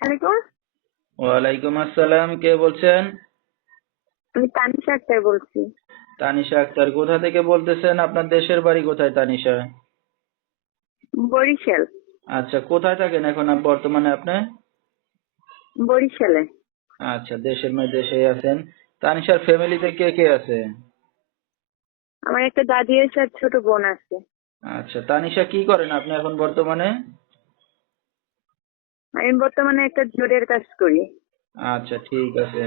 আলাইকুম। ওয়ালাইকুম আসসালাম কে বলছেন? আমি তানিশা আক্তার বলছি। তানিশা আক্তার কোথা থেকে বলতেছেন? আপনার দেশের বাড়ি কোথায় তানিশা? বরিশাল। আচ্ছা কোথায় থাকেন এখন বর্তমানে আপনি? বরিশালে। আচ্ছা দেশের মেয়ে দেশেই আছেন। তানিশার ফ্যামিলিতে কে কে আছে? আমার একটা দাদি আছে আর ছোট বোন আছে। আচ্ছা তানিশা কি করেন আপনি এখন বর্তমানে? আমি বর্তমানে একটা জোরের কাজ করি। আচ্ছা ঠিক আছে।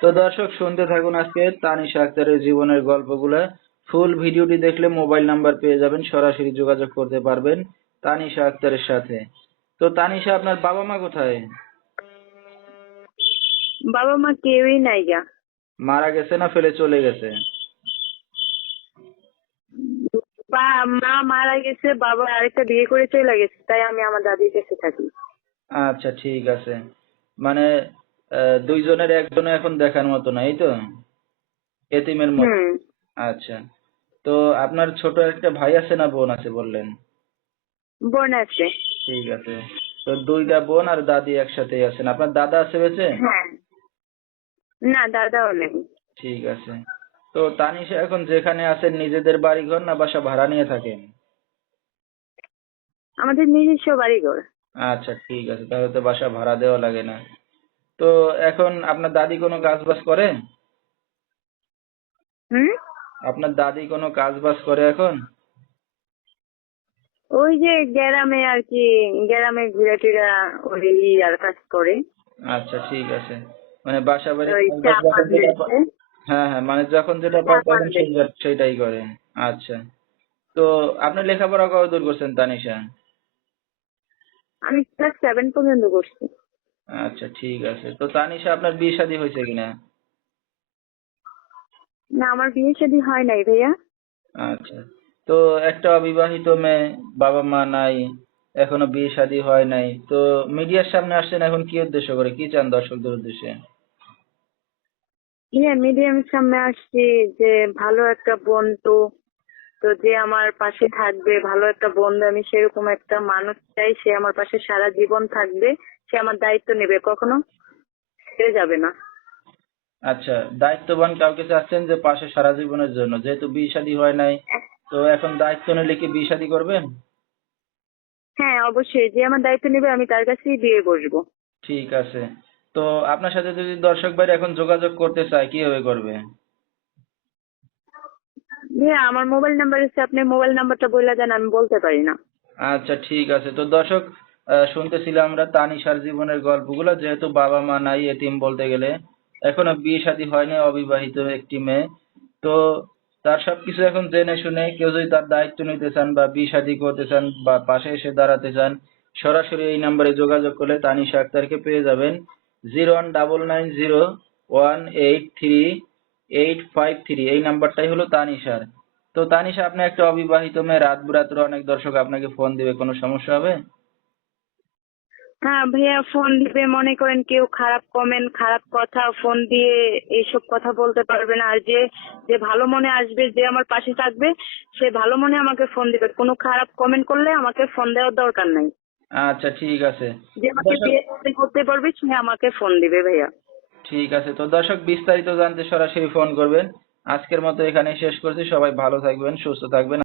তো দর্শক শুনতে থাকুন আজকে তানিশা আক্তারের জীবনের গল্পগুলো। ফুল ভিডিওটি দেখলে মোবাইল নাম্বার পেয়ে যাবেন সরাসরি যোগাযোগ করতে পারবেন তানিশা আক্তারের সাথে। তো তানিশা আপনার বাবা মা কোথায়? বাবা মা কেউই নাই গা। মারা গেছে না ফেলে চলে গেছে? বা মা মারা গেছে বাবা আরেকটা বিয়ে করে চলে গেছে তাই আমি আমার দাদির কাছে থাকি। আচ্ছা ঠিক আছে। মানে দুইজনের একজনে এখন দেখার মতো না এই তো? এতিমের মতো। আচ্ছা। তো আপনার ছোট একটা ভাই আছে না বোন আছে বললেন? বোন আছে। ঠিক আছে। তো দুইটা বোন আর দাদি একসাথেই আছেন। আপনার দাদা আছে বেঁচে? হ্যাঁ। না দাদাও নেই। ঠিক আছে। তো তানিশা এখন যেখানে আছেন নিজেদের বাড়ি ঘর না বাসা ভাড়া নিয়ে থাকেন? আমাদের নিজস্ব বাড়িঘর। আচ্ছা ঠিক আছে। তাহলে তো বাসা ভাড়া দেওয়া লাগে না। তো এখন আপনার দাদি কোনো কাজ বাজ করে? হুম? আপনার দাদি কোনো কাজ বাজ করে এখন? ওই যে গ্রামে আর কি গ্রামে ঘুরে ফিরা ওই আর কাজ করে। আচ্ছা ঠিক আছে। মানে বাসা বাড়ি দিয়েছে। হ্যাঁ হ্যাঁ মানে যখন যেটা তখন সেই- সেইটাই করেন আচ্ছা। তো আপনি লেখাপড়া কত দূর করছেন তানিশা? আমি ক্লাস সেভেন পর্যন্ত করছি আচ্ছা ঠিক আছে। তো তানিশা আপনার বিয়ে শাদী হয়েছে কিনা? না আমার বিয়ে শাদী হয় নাই ভাইয়া। আচ্ছা। তো একটা অবিবাহিত মেয়ে বাবা মা নাই এখনও বিয়ে শাদী হয় নাই। তো মিডিয়ার সামনে আসছেন এখন কি উদ্দেশ্য করে? কি চান দর্শকদের উদ্দেশ্যে? হ্যাঁ মিডিয়ামের সামনে আসছি যে ভালো একটা বোন বন্ধু তো যে আমার পাশে থাকবে ভালো একটা বন্ধু আমি সেরকম একটা মানুষ চাই সে আমার পাশে সারা জীবন থাকবে সে আমার দায়িত্ব নেবে। কখনো ছেড়ে যাবে না। আচ্ছা দায়িত্ববান কাউকে চাচ্ছেন যে পাশে সারা জীবনের জন্য? যেহেতু বিয়ে শাদী হয় নাই তো এখন দায়িত্ব নিলে কি বিয়ে শাদী করবেন? হ্যাঁ অবশ্যই। যে আমার দায়িত্ব নেবে আমি তার কাছেই বিয়ে বসবো। ঠিক আছে। তো আপনার সাথে যদি দর্শক ভাই এখন যোগাযোগ করতে চায় কীভাবে করবে? হ্যাঁ আমার মোবাইল নাম্বার আছে আপনি মোবাইল নাম্বারটা বলে দেন, আমি বলতে পারি না। আচ্ছা ঠিক আছে। তো দর্শক শুনতেছিলাম আমরা তানিশার জীবনের গল্পগুলো, যেহেতু বাবা মা নাই এতিম বলতে গেলে, এখনও বিয়ে শাদী হয়নি, অবিবাহিত একটি মেয়ে। তো তার সবকিছু এখন জেনে শুনে কেউ যদি তার দায়িত্ব নিতে চান বা বিয়ে শাদী করতে চান বা পাশে এসে দাঁড়াতে চান, সরাসরি এই নাম্বারে যোগাযোগ করলে তানিশা আক্তারকে পেয়ে যাবেন। Zero one double nine zero one eight three eight five three এই নাম্বারটাই হলো তানিশার। তো তানিশা আপনি একটা অবিবাহিত মেয়ে রাত বিরাত্রে অনেক দর্শক আপনাকে ফোন দিবে কোনো সমস্যা হবে? হ্যাঁ ভাইয়া ফোন দিবে মনে করেন কেউ খারাপ কমেন্ট খারাপ কথা ফোন দিয়ে এইসব কথা বলতে পারবে না। আর যে যে ভালো মনে আসবে যে আমার পাশে থাকবে সে ভালো মনে আমাকে ফোন দিবে। কোনো খারাপ কমেন্ট করলে আমাকে ফোন দেওয়ার দরকার নাই। আচ্ছা ঠিক আছে। যে আমাকে বিয়ে করতে পারবে সে আমাকে ফোন দিবে ভাইয়া। ঠিক আছে। তো দর্শক, বিস্তারিত জানতে সরাসরি ফোন করবেন। আজকের মতো এখানে শেষ করছি। সবাই ভালো থাকবেন, সুস্থ থাকবেন।